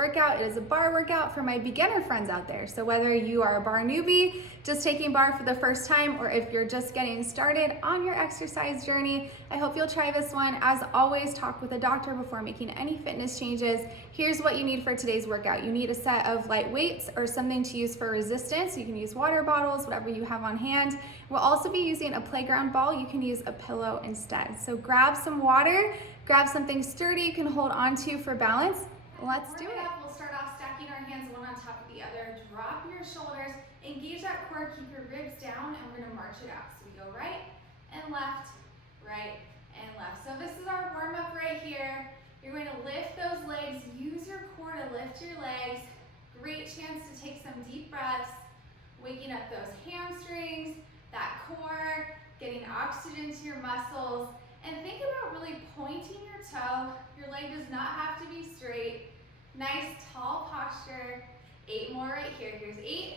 workout. It is a bar workout for my beginner friends out there. So whether you are a bar newbie, just taking bar for the first time, or if you're just getting started on your exercise journey, I hope you'll try this one. As always, talk with a doctor before making any fitness changes. Here's what you need for today's workout. You need a set of light weights or something to use for resistance. You can use water bottles, whatever you have on hand. We'll also be using a playground ball. You can use a pillow instead. So grab some water, grab something sturdy you can hold onto for balance. Let's do it. We'll start off stacking our hands one on top of the other. Drop your shoulders, engage that core, keep your ribs down, and we're gonna march it out. So we go right and left, right and left. So this is our warm up right here. You're going to lift those legs, use your core to lift your legs. Great chance to take some deep breaths, waking up those hamstrings, that core, getting oxygen to your muscles. And think about really pointing your toe. Your leg does not have to be straight. Nice tall posture. 8 more right here. Here's 8,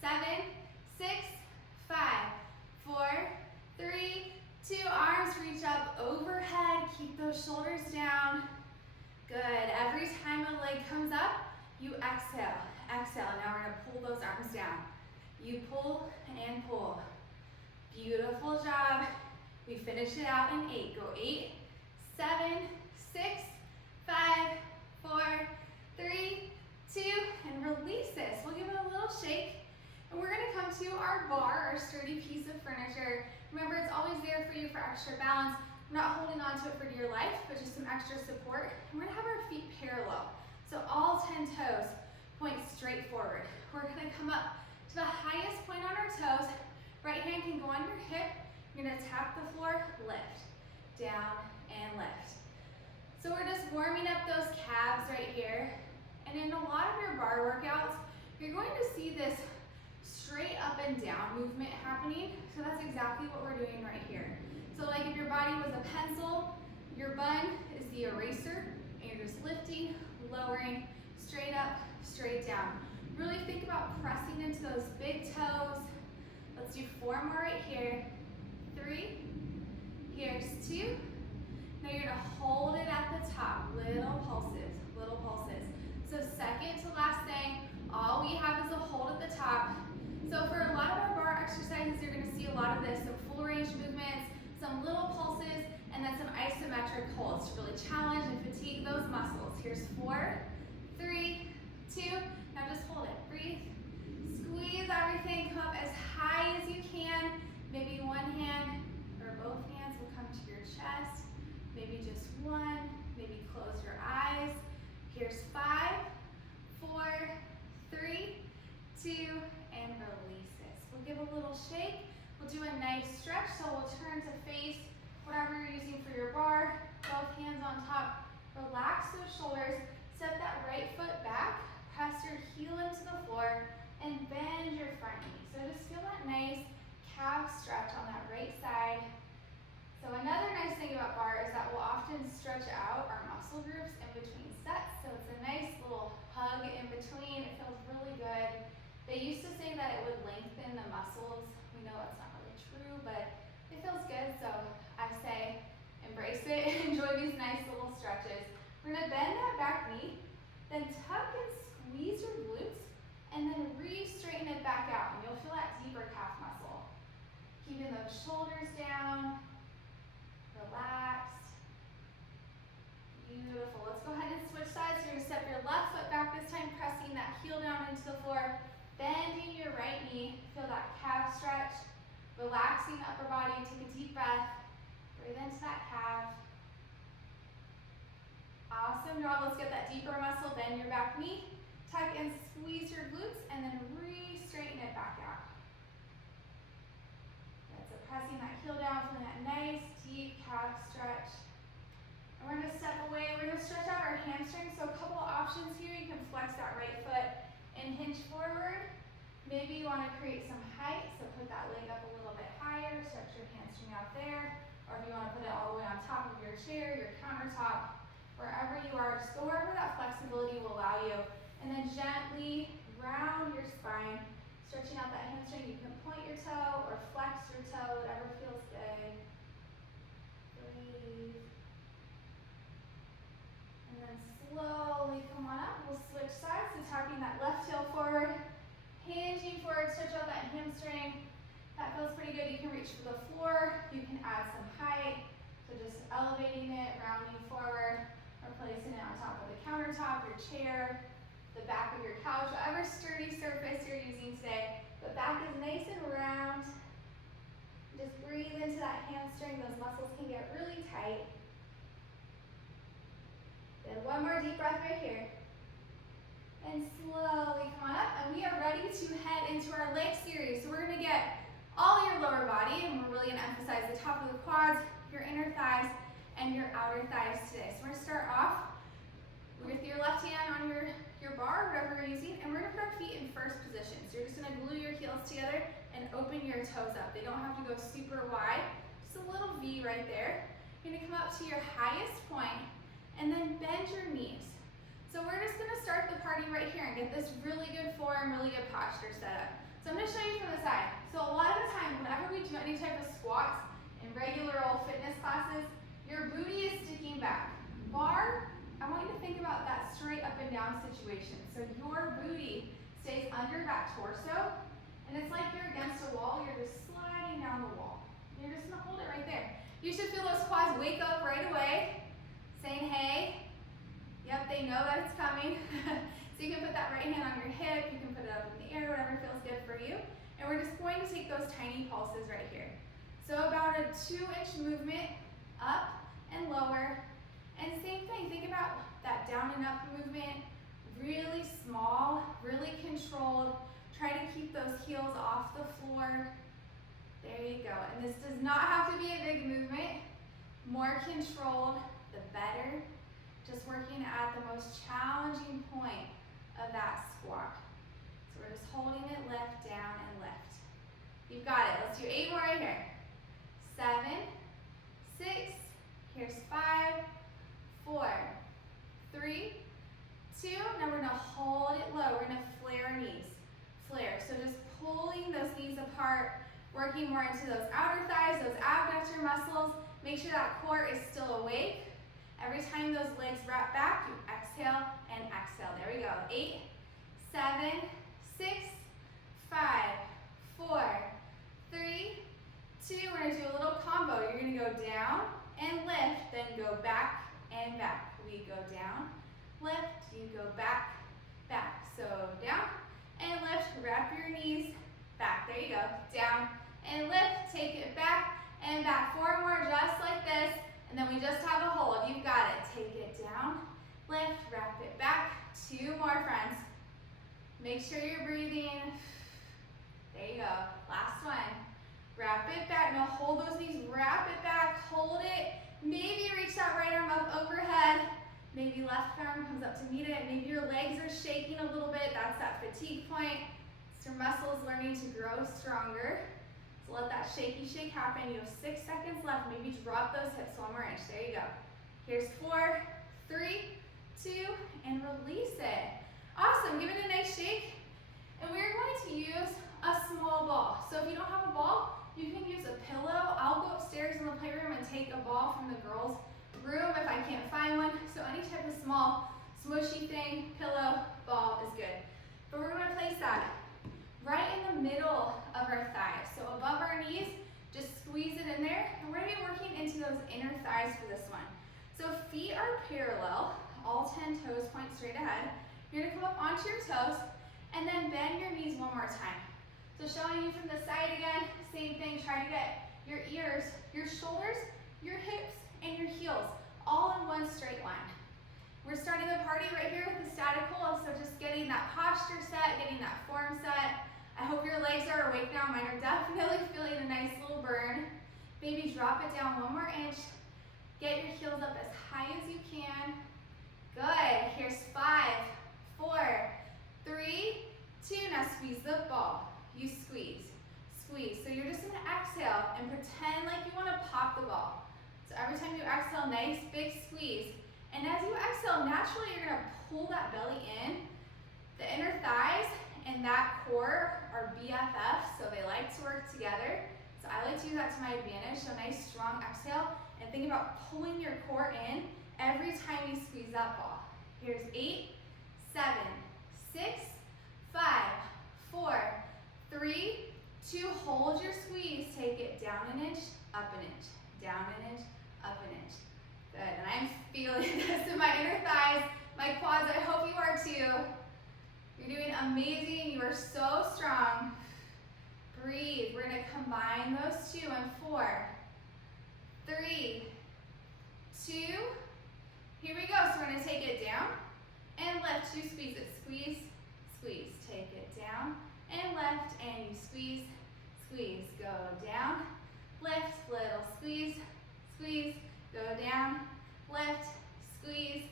7, 6, 5, 4, 3, 2. Arms reach up overhead. Keep those shoulders down. Good. Every time a leg comes up, you exhale. Exhale. Now we're going to pull those arms down. You pull and pull. Beautiful job. We finish it out in 8. Go 8, 7, 6, 5, 4, 3, 2, and release this. We'll give it a little shake, and we're gonna come to our bar, our sturdy piece of furniture. Remember, it's always there for you for extra balance. We're not holding on to it for dear life, but just some extra support. And we're gonna have our feet parallel. So all 10 toes point straight forward. We're gonna come up to the highest point on our toes. Right hand can go on your hip. You're gonna tap the floor, lift, down, and lift. So we're just warming up those calves right here. And in a lot of your bar workouts, you're going to see this straight up and down movement happening. So that's exactly what we're doing right here. So like if your body was a pencil, your bun is the eraser, and you're just lifting, lowering, straight up, straight down. Really think about pressing into those big toes. Let's do 4 more right here. 3, here's 2. Now you're gonna hold it at the top, little pulses, little pulses. So second to last thing, all we have is a hold at the top. So for a lot of our bar exercises, you're gonna see a lot of this, some full range movements, some little pulses, and then some isometric holds to really challenge and fatigue those muscles. Here's 4, 3, 2, now just hold it, breathe, squeeze everything, come up as high as you can. Maybe one hand or both hands will come to your chest. Maybe just one. Maybe close your eyes. Here's 5, 4, 3, 2, and release this. We'll give a little shake. We'll do a nice stretch. So we'll turn to face whatever you're using for your bar. Both hands on top. Relax those shoulders. Step that right foot back. Press your heel into the floor and bend your front knee. So just feel that nice calf stretch on that right side. So another nice thing about bar is that we'll often stretch out our muscle groups in between sets. So it's a nice little hug in between. It feels really good. They used to say that it would lengthen the muscles. We know it's not really true, but it feels good. So I say embrace it. Enjoy these nice little stretches. We're gonna bend that back knee, then tuck and squeeze your glutes, and then re-straighten it back out. And you'll feel that deeper calf muscle. Keeping those shoulders down, relaxed. Beautiful. Let's go ahead and switch sides. You're gonna step your left foot back this time, pressing that heel down into the floor, bending your right knee. Feel that calf stretch, relaxing the upper body. Take a deep breath, breathe into that calf. Awesome job. Let's get that deeper muscle. Bend your back knee, tuck and squeeze your glutes, and then re-straighten it back out. Pressing that heel down, feeling that nice, deep calf stretch. And we're gonna step away. We're gonna stretch out our hamstrings. So a couple of options here. You can flex that right foot and hinge forward. Maybe you wanna create some height, so put that leg up a little bit higher, stretch your hamstring out there. Or if you wanna put it all the way on top of your chair, your countertop, wherever you are, just go wherever that flexibility will allow you. And then gently round your spine. Stretching out that hamstring, you can point your toe or flex your toe, whatever feels good. Breathe. And then slowly come on up. We'll we'll switch sides, so tapping that left heel forward, hinging forward, stretch out that hamstring. That feels pretty good. You can reach for the floor. You can add some height. So just elevating it, rounding forward, or placing it on top of the countertop, your chair, the back of your couch, whatever sturdy surface you're using today. The back is nice and round. Just breathe into that hamstring. Those muscles can get really tight. Then one more deep breath right here. And slowly come on up, and we are ready to head into our leg series. So we're gonna get all your lower body, and we're really gonna emphasize the top of the quads, your inner thighs, and your outer thighs today. So we're gonna start off with your left hand on your bar, whatever you're using, and we're gonna put our feet in first position. So you're just gonna glue your heels together and open your toes up. They don't have to go super wide, just a little V right there. You're gonna come up to your highest point, and then bend your knees. So we're just gonna start the party right here and get this really good form, really good posture set up. So I'm gonna show you from the side. So a lot of the time, whenever we do any type of squats in regular old fitness classes, your booty is sticking back. Bar, I want you to think about that straight up and down situation. So your booty stays under that torso, and it's like you're against a wall, you're just sliding down the wall. You're just gonna hold it right there. You should feel those quads wake up right away, saying, hey. Yep, they know that it's coming. So you can put that right hand on your hip, you can put it up in the air, whatever feels good for you. And we're just going to take those tiny pulses right here. So about a 2-inch movement, up and lower. And same thing, think about that down and up movement, really small, really controlled. Try to keep those heels off the floor. There you go. And this does not have to be a big movement. More controlled, the better. Just working at the most challenging point of that squat. So we're just holding it, lift, down, and lift. You've got it. Let's do 8 more right here. 7, 6, here's 5, 4, 3, 2. Now we're gonna hold it low. We're gonna flare our knees. Flare. So just pulling those knees apart, working more into those outer thighs, those abductor muscles. Make sure that core is still awake. Every time those legs wrap back, you exhale and exhale. There we go. 8, 7, 6, 5, 4, 3, 2. We're going to do a little combo. You're going to go down and lift, then go back and back. We go down, lift, you go back, back. So down and lift, wrap your knees back. There you go. Down and lift, take it back and back. 4 more just like this. And then we just have a hold. You've got it. Take it down, lift, wrap it back. 2 more, friends. Make sure you're breathing. There you go. Last one. Wrap it back. Now hold those knees. Wrap it back. Hold it. Maybe reach that right arm up overhead. Maybe left arm comes up to meet it. Maybe your legs are shaking a little bit. That's that fatigue point. So your muscles learning to grow stronger. So let that shaky shake happen. You have 6 seconds left. Maybe drop those hips 1 more inch. There you go. Here's 4, 3, 2, and release it. Awesome. Give it a nice shake. And we're going to use a small ball. So if you don't have a ball, you can use a pillow. I'll go upstairs in the playroom and take a ball from the girls' room if I can't find one. So any type of small, smushy thing, pillow, ball is good. But we're going to place that right in the middle of our thighs. So above our knees, just squeeze it in there. And we're going to be working into those inner thighs for this one. So feet are parallel, all 10 toes point straight ahead. You're going to come up onto your toes and then bend your knees 1 more time. So showing you from the side again, same thing. Try to get your ears, your shoulders, your hips, and your heels all in one straight line. We're starting the party right here with the static hold, so just getting that posture set, getting that form set. I hope your legs are awake now. Mine are definitely feeling a nice little burn. Maybe drop it down 1 more inch. Get your heels up as high as you can. Good. Here's 5, 4, 3, 2. Now squeeze the ball. You squeeze, squeeze. So you're just going to exhale and pretend like you want to pop the ball. So every time you exhale, nice big squeeze. And as you exhale, naturally you're going to pull that belly in. The inner thighs and that core are BFFs, so they like to work together. So I like to use that to my advantage. So nice strong exhale, and think about pulling your core in every time you squeeze that ball. Here's 8, 7, 6, 5, 4, 3, 2. Hold your squeeze. Take it down an inch, up an inch, down an inch, up an inch. Good, and I'm feeling this in my inner thighs, my quads. I hope you are too. You're doing amazing. You are so strong. Breathe. We're going to combine those two in 4, 3, 2. Here we go. So we're going to take it down and lift. 2 squeezes. Squeeze, squeeze. Take it down and lift, and you squeeze, squeeze. Go down, lift, little squeeze, squeeze. Go down, lift, squeeze,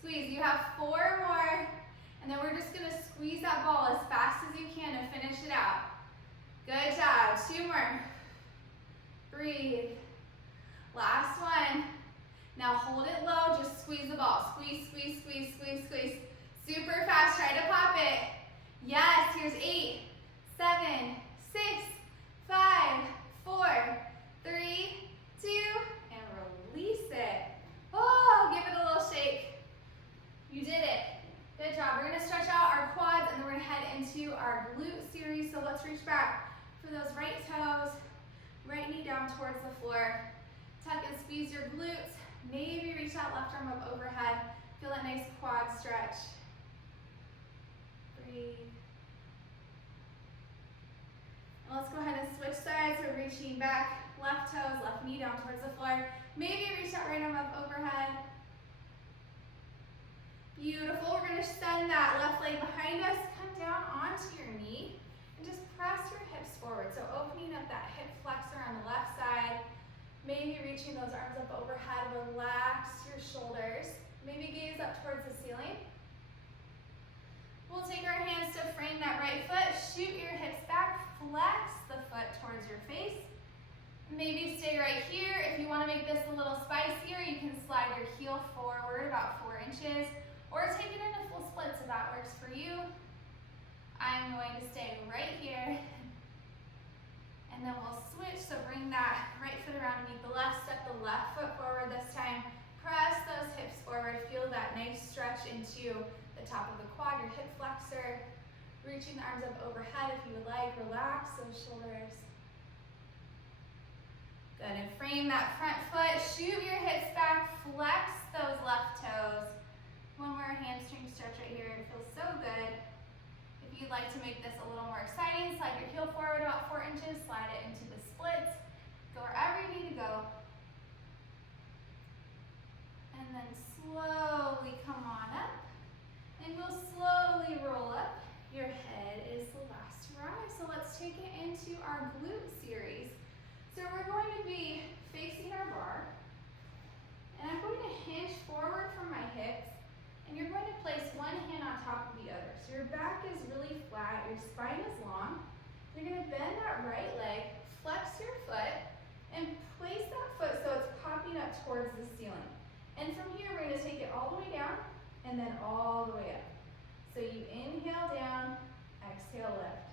squeeze. You have 4 more, and then we're just going to squeeze that ball as fast as you can to finish it out. Good job. 2 more. Breathe. Last one. Now hold it low, just squeeze the ball. Squeeze, squeeze, squeeze, squeeze, squeeze. Super fast, try to pop it. Yes, here's 8, 7, 6, 5, 4, 3, 2, and release it. Oh, give it a little shake. You did it. Good job. We're gonna stretch out our quads and then we're gonna head into our glute series. So let's reach back for those right toes, right knee down towards the floor. Tuck and squeeze your glutes. Maybe reach that left arm up overhead. Feel that nice quad stretch. Breathe. And let's go ahead and switch sides. We're reaching back, left toes, left knee down towards the floor. Maybe reach that right arm up overhead. Beautiful. We're going to send that left leg behind us. Come down onto your knee and just press your hips forward. So opening up that hip flexor on the left side. Maybe reaching those arms up overhead. Relax your shoulders. Maybe gaze up towards the ceiling. We'll take our hands to frame that right foot. Shoot your hips back. Flex the foot towards your face. Maybe stay right here. If you want to make this a little spicier, you can slide your heel forward about 4 inches or take it into full splits if that works for you. I'm going to stay right here. And then we'll switch, so bring that right foot around to meet the left, step the left foot forward this time. Press those hips forward, feel that nice stretch into the top of the quad, your hip flexor. Reaching the arms up overhead if you would like, relax those shoulders. Good, and frame that front foot, shoot your hips back, flex those left toes. One more hamstring stretch right here, it feels so good. If you'd like to make this a little more exciting, slide your heel forward about 4 inches, slide it into the splits. Go wherever you need to go. And then slowly come on up. And we'll slowly roll up. Your head is the last to rise. So let's take it into our glute series. So we're going to be facing our bar. And I'm going to hinge forward from my hips. And you're going to place one hand on top of the other. So your back is really flat, your spine is long. You're going to bend that right leg, flex your foot, and place that foot so it's popping up towards the ceiling. And from here, we're going to take it all the way down, and then all the way up. So you inhale down, exhale lift.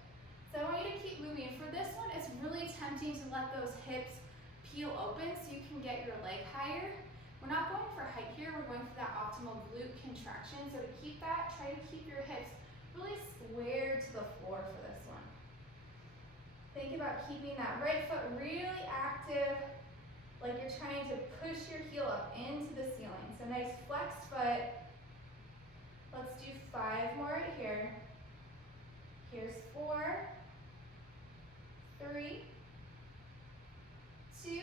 So I want you to keep moving. For this one, it's really tempting to let those hips peel open so you can get your leg higher. We're not going for height here, we're going for that optimal glute contraction. So to keep that, try to keep your hips really square to the floor for this one. Think about keeping that right foot really active, like you're trying to push your heel up into the ceiling. So nice flexed foot. Let's do 5 more right here. Here's 4, 3, 2.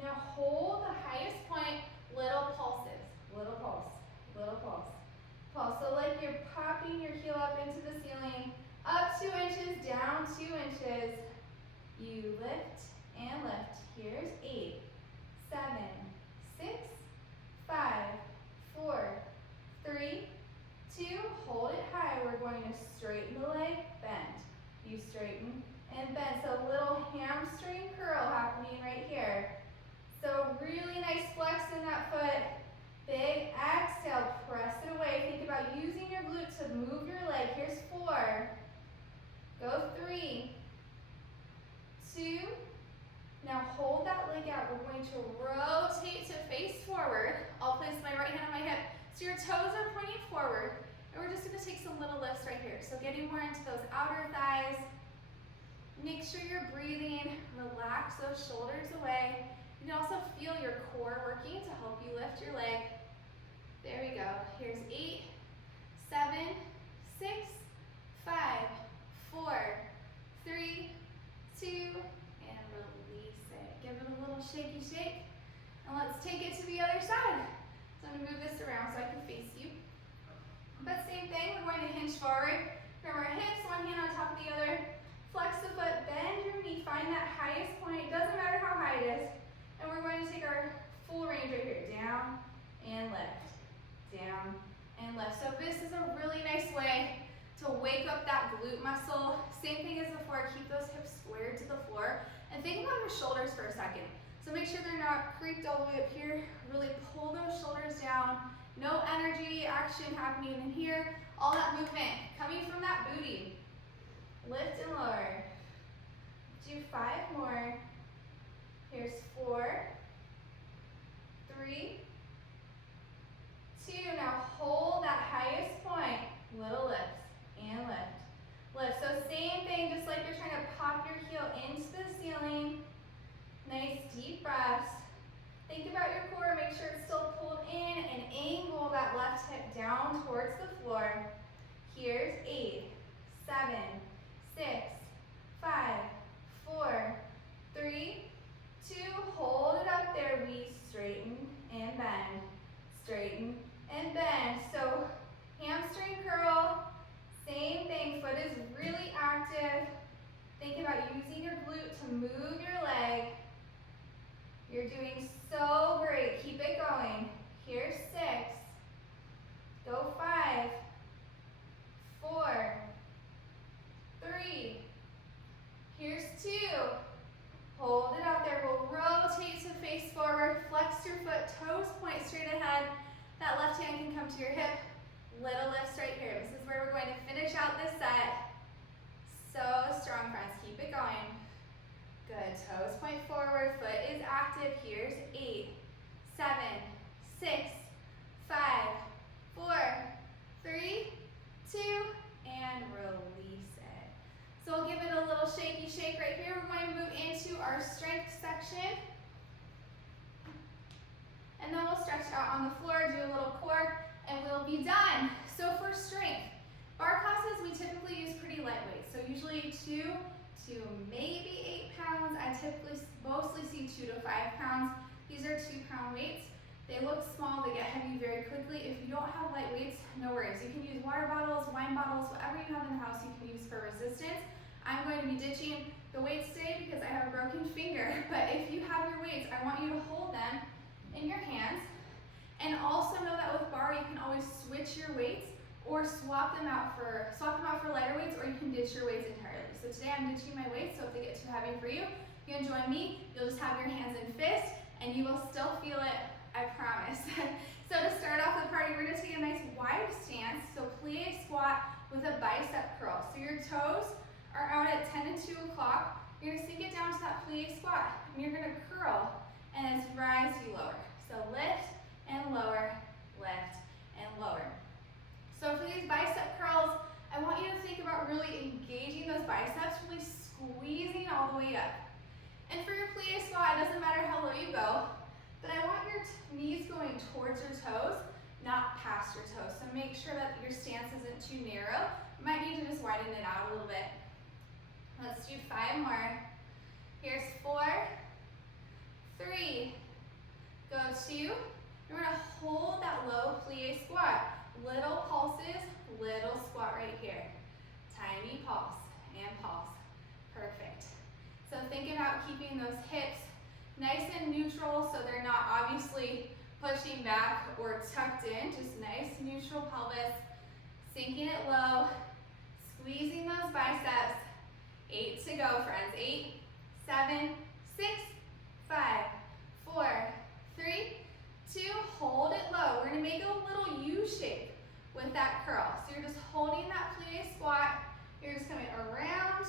Now hold the highest point, little pulses, little pulse, little pulse. Pulse, so like you're popping your heel up into the ceiling, up 2 inches, down 2 inches. You lift and lift. Here's 8, 7, 6, 5, 4, 3, 2. Hold it high. We're going to straighten the leg, bend. You straighten and bend. So a little hamstring curl happening right here. So really nice flex in that foot. Big exhale, press it away. Think about using your glute to move your leg. Here's 4. Go 3, 2. Now hold that leg out. We're going to rotate to face forward. I'll place my right hand on my hip. So your toes are pointing forward. And we're here. So getting more into those outer thighs. Make sure you're breathing, relax those shoulders away. You can also feel your core working to help you lift your leg. There we go. Here's 8, 7, 6, 5, 4, 3, 2, and release it. Give it a little shaky shake. And let's take it to the other side. So I'm gonna move this around so I can face you. But same thing, we're going to hinge forward. Remember our hips, one hand on top of the other. Flex the foot, bend your knee, find that highest point. Doesn't matter how high it is. And we're going to take our full range right here. Down and lift. Down and lift. So this is a really nice way to wake up that glute muscle. Same thing as before, keep those hips squared to the floor. And think about your shoulders for a second. So make sure they're not creeped all the way up here. Really pull those shoulders down. No energy action happening in here. All that movement coming from that booty. Lift and lower. Do 5 more. Here's 4, 3, 2. Now hold that highest point. Little lifts and lift. Lift. So same thing, just like you're trying to pop your heel into the ceiling. Nice deep breaths. Think about your core. Make sure it's still pulled in and angle that left hip down towards the floor. Here's 8, 7, 6, 5, 4, 3, 2. Hold it up there. We straighten and bend. Straighten and bend. So hamstring curl. Same thing. Foot is really active. Think about using your glute to move your leg. You're doing so great. Keep it going. Here's 6. Go 5, 4, 3. Here's 2. Hold it out there. We'll rotate to face forward. Flex your foot, toes point straight ahead. That left hand can come to your hip. Little lifts right here. This is where we're going to finish out this set. So strong, friends. Keep it going. Good. Toes point forward. Foot is active. Here's 8, 7, 6, 5, 4, 3, 2, and release it. So we'll give it a little shaky shake right here. We're going to move into our strength section. And then we'll stretch out on the floor, do a little core, and we'll be done. So for strength, bar classes, we typically use pretty lightweight. So usually 2 to maybe 8 pounds. I typically mostly see 2 to 5 pounds. These are 2-pound weights. They look small, they get heavy very quickly. If you don't have light weights, no worries. You can use water bottles, wine bottles, whatever you have in the house you can use for resistance. I'm going to be ditching the weights today because I have a broken finger. But if you have your weights, I want you to hold them in your hands. And also know that with bar, you can always switch your weights or swap them out for lighter weights, or you can ditch your weights entirely. So today I'm ditching my weights, so if they get too heavy for you, you can join me. You'll just have your hands in fist, and you will still feel it, I promise. So to start off the party, we're gonna take a nice wide stance. So plie squat with a bicep curl. So your toes are out at 10 and 2 o'clock. You're gonna sink it down to that plie squat, and you're gonna curl, and as you rise, you lower. So lift and lower, lift and lower. So for these bicep curls, I want you to think about really engaging those biceps, really squeezing all the way up. And for your plie squat, it doesn't matter how low you go, but I want your knees going towards your toes, not past your toes. So make sure that your stance isn't too narrow. You might need to just widen it out a little bit. Let's do 5 more. Here's 4, 3, go 2. We're gonna hold that low plie squat. Little pulses, little squat right here. Tiny pulse and pulse. Perfect. So think about keeping those hips nice and neutral so they're not obviously pushing back or tucked in. Just nice neutral pelvis. Sinking it low. Squeezing those biceps. 8 to go, friends. 8, 7, 6, 5, 4, 3, 2, hold it low. We're gonna make a little U shape with that curl. So you're just holding that plie squat. You're just coming around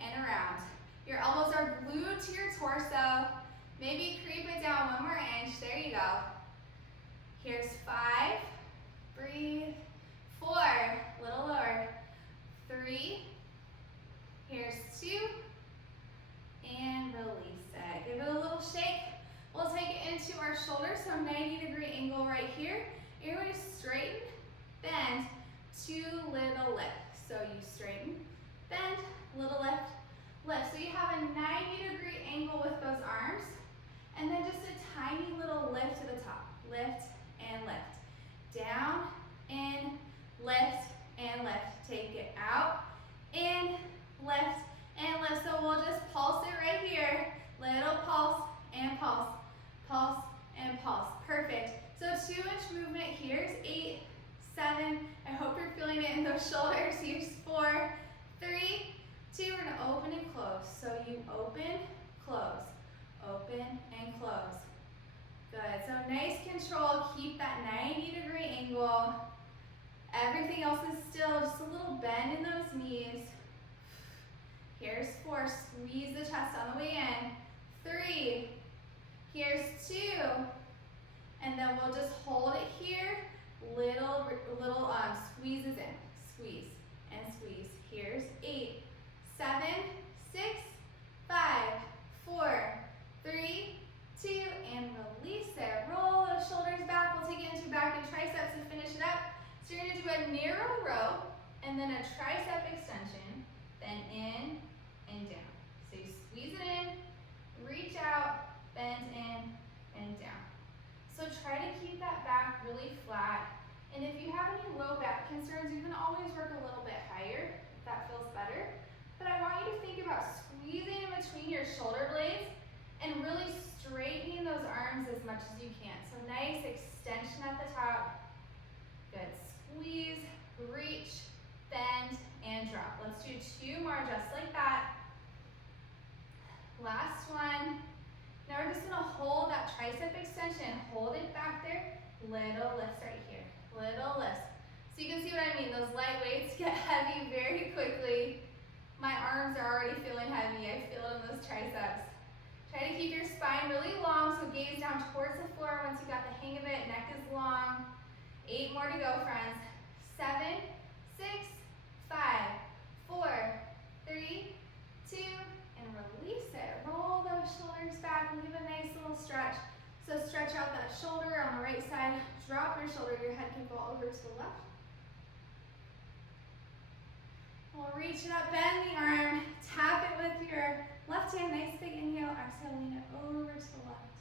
and around. Your elbows are glued to your torso. Maybe creep it down 1 more inch. There you go. Here's 5, breathe. 4, little lower. Here's 2, and release it. Give it a little shake. We'll take it into our shoulders, so 90-degree angle right here. You're going to straighten, bend, 2 little lift. So you straighten, bend, little lift, lift. So you have a 90-degree angle with those arms, and then just a tiny little lift to the top. Lift and lift. Down, in, lift, and lift. Take it out, in, lift, and lift. So we'll just pulse it right here. Little pulse and pulse, pulse and pulse. Perfect. So 2-inch movement. Here's 8, 7. I hope you're feeling it in those shoulders. Here's 4, 3, 2. We're gonna open and close. So you open, close, open and close. Good. So nice control. Keep that 90-degree angle. Everything else is still, just a little bend in those knees. Here's 4, squeeze the chest on the way in. 3, here's 2, and then we'll just hold it here. Little squeezes in, squeeze and squeeze. Here's 8, 7, 6, 5, 4, 3, 2, and release it. Roll those shoulders back. We'll take it into back and triceps to finish it up. So you're gonna do a narrow row and then a tricep extension, then in and down. So you squeeze it in, reach out, bend in and down. So try to keep that back really flat. And if you have any low back concerns, you can always work a little bit higher if that feels better. But I want you to think about squeezing in between your shoulder blades and really straightening those arms as much as you can. So nice extension at the top. Good. Squeeze, reach, bend, and drop. Let's do 2 more just like that. Last one. Now we're just gonna hold that tricep extension. Hold it back there. Little lifts right here. Little lifts. So you can see what I mean. Those light weights get heavy very quickly. My arms are already feeling heavy. I feel it in those triceps. Try to keep your spine really long, so gaze down towards the floor once you got the hang of it. Neck is long. 8 more to go, friends. 7, 6, 5, 4, 3, 2, and release it. Roll those shoulders back and give a nice little stretch. So stretch out that shoulder on the right side. Drop your shoulder. Your head can go over to the left. We'll reach it up, bend the arm, tap it with your left hand. Nice big inhale. Exhale, lean it over to the left.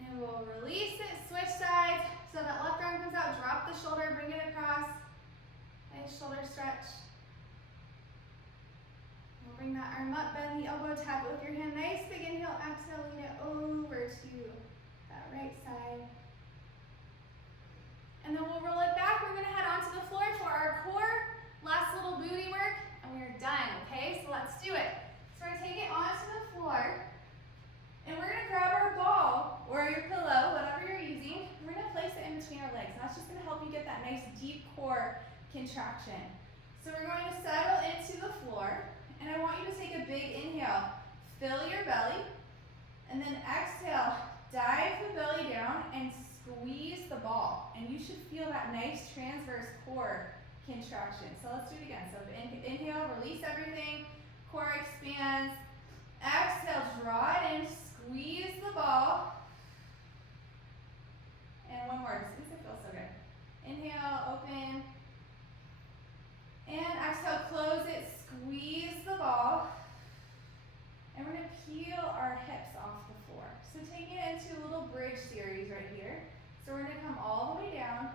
And we'll release it, switch sides. So that left arm comes out, drop the shoulder, bring it across. Nice shoulder stretch. We'll bring that arm up, bend the elbow, tap it with your hand. Nice big inhale, exhale, lean it over to that right side. And then we'll roll it back. We're gonna head onto the floor for our core. Last little booty work, and we're done, okay? So let's do it. So we're gonna take it onto the floor. And we're gonna grab our ball or your pillow, whatever you're using. We're gonna place it in between our legs. That's just gonna help you get that nice deep core contraction. So we're going to settle into the floor, and I want you to take a big inhale. Fill your belly, and then exhale. Dive the belly down and squeeze the ball. And you should feel that nice transverse core contraction. So let's do it again. So inhale, release everything. Core expands. Exhale, draw it in, squeeze the ball. And one more, just because it feels so good. Inhale, open. And exhale, close it, squeeze the ball. And we're gonna peel our hips off the floor. So taking it into a little bridge series right here. So we're gonna come all the way down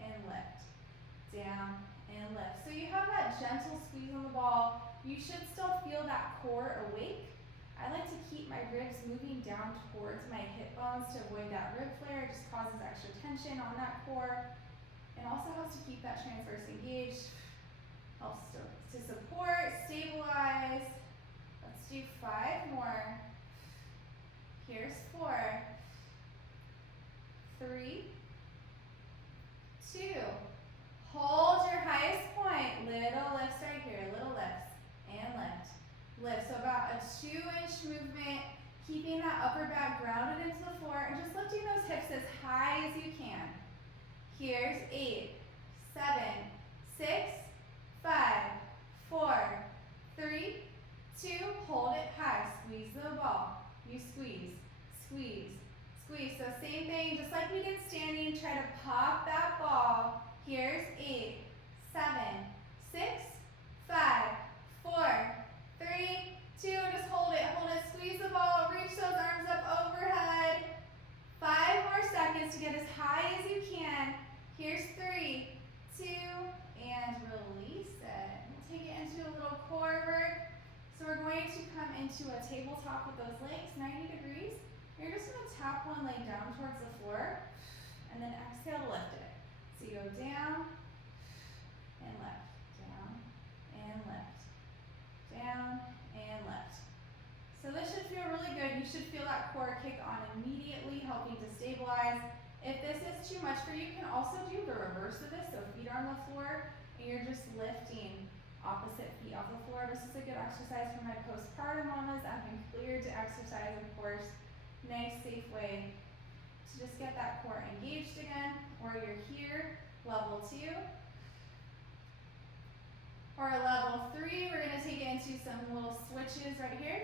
and lift. Down and lift. So you have that gentle squeeze on the ball. You should still feel that core awake. I like to keep my ribs moving down towards my hip bones to avoid that rib flare. It just causes extra tension on that core. It also helps to keep that transverse engaged. Helps to support, stabilize. Let's do 5 more. Here's 4, 3, 2. Hold your highest point. Little lifts right here, little lifts, and lift. Lift, so about a 2-inch movement, keeping that upper back grounded into the floor, and just lifting those hips as high as you can. Here's 8, 7, 6, same thing, just like we did standing, try to pop that ball. Here's 8, 7, 6, 5, 4, 3, 2, just hold it, squeeze the ball, reach those arms up overhead. 5 more seconds to get as high as you can. Here's 3, 2, and release it. We'll take it into a little core work. So we're going to come into a tabletop with those legs, 90 degrees. You're just going to tap one leg down towards the floor, and then exhale to lift it. So you go down and lift, down and lift, down and lift. So this should feel really good. You should feel that core kick on immediately, helping to stabilize. If this is too much for you, you can also do the reverse of this. So feet are on the floor, and you're just lifting opposite feet off the floor. This is a good exercise for my postpartum mamas that have been cleared to exercise, of course. Nice, safe way to just get that core engaged again. Or you're here, level 2. Or level 3, we're going to take it into some little switches right here.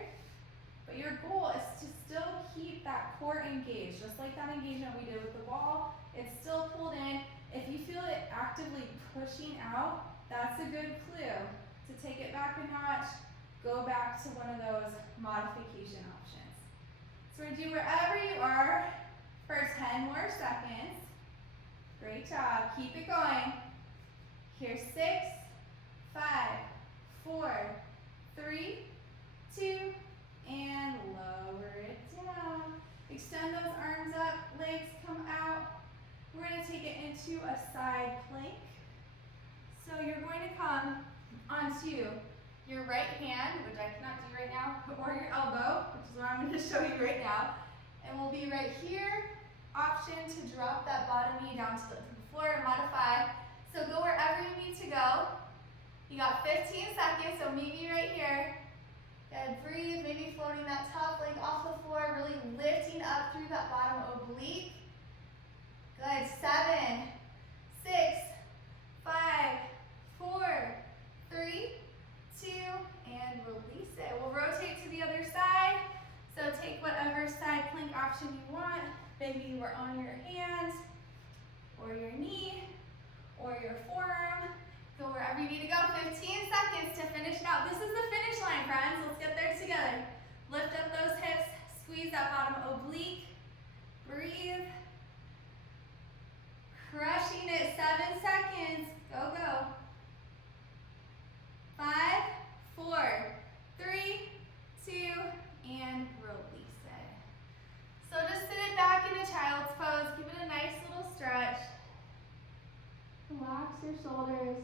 But your goal is to still keep that core engaged, just like that engagement we did with the ball. It's still pulled in. If you feel it actively pushing out, that's a good clue to take it back a notch, go back to one of those modification options. So we're going to do wherever you are for 10 more seconds. Great job. Keep it going. Here's 6, 5, 4, 3, 2, and lower it down. Extend those arms up, legs come out. We're going to take it into a side plank. So you're going to come onto your right hand, which I cannot do right now, or your elbow, which is what I'm going to show you right now. And we'll be right here. Option to drop that bottom knee down to the floor and modify. So go wherever you need to go. You got 15 seconds, so meet me right here. Good, breathe, maybe floating that top leg off the floor, really lifting up through that bottom oblique. Good, 7, 6, 5, 4, 3, 2, and release it. We'll rotate to the other side. So take whatever side plank option you want. Maybe you are on your hands, or your knee, or your forearm. Go wherever you need to go. 15 seconds to finish it out. This is the finish line, friends. Let's get there together. Lift up those hips. Squeeze that bottom oblique. Breathe. Crushing it. 7 seconds. Go, go. 5, 4, 3, 2, and release it. So just sit it back in a child's pose. Give it a nice little stretch. Relax your shoulders.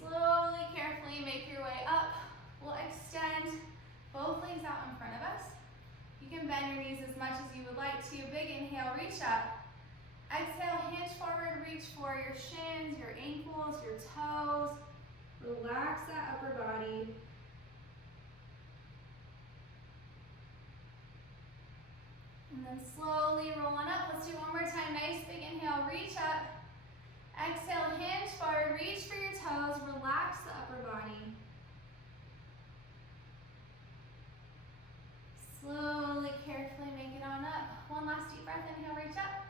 Slowly, carefully make your way up. We'll extend both legs out in front of us. You can bend your knees as much as you would like to. Big inhale, reach up. Exhale, hinge forward, reach for your shins, your ankles, your toes. Relax that upper body. And then slowly roll on up. Let's do one more time. Nice big inhale, reach up. Exhale, hinge forward, reach for your toes. Relax the upper body. Slowly, carefully make it on up. One last deep breath. Inhale, reach up.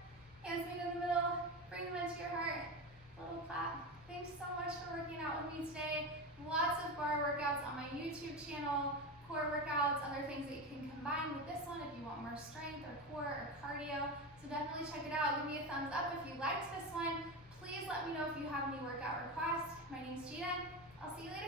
Hands meet in the middle. Bring them into your heart. Little clap. Thanks so much for working out with me today. Lots of bar workouts on my YouTube channel, core workouts, other things that you can combine with this one if you want more strength or core or cardio. So definitely check it out. Give me a thumbs up if you liked this one. Please let me know if you have any workout requests. My name's Gina. I'll see you later.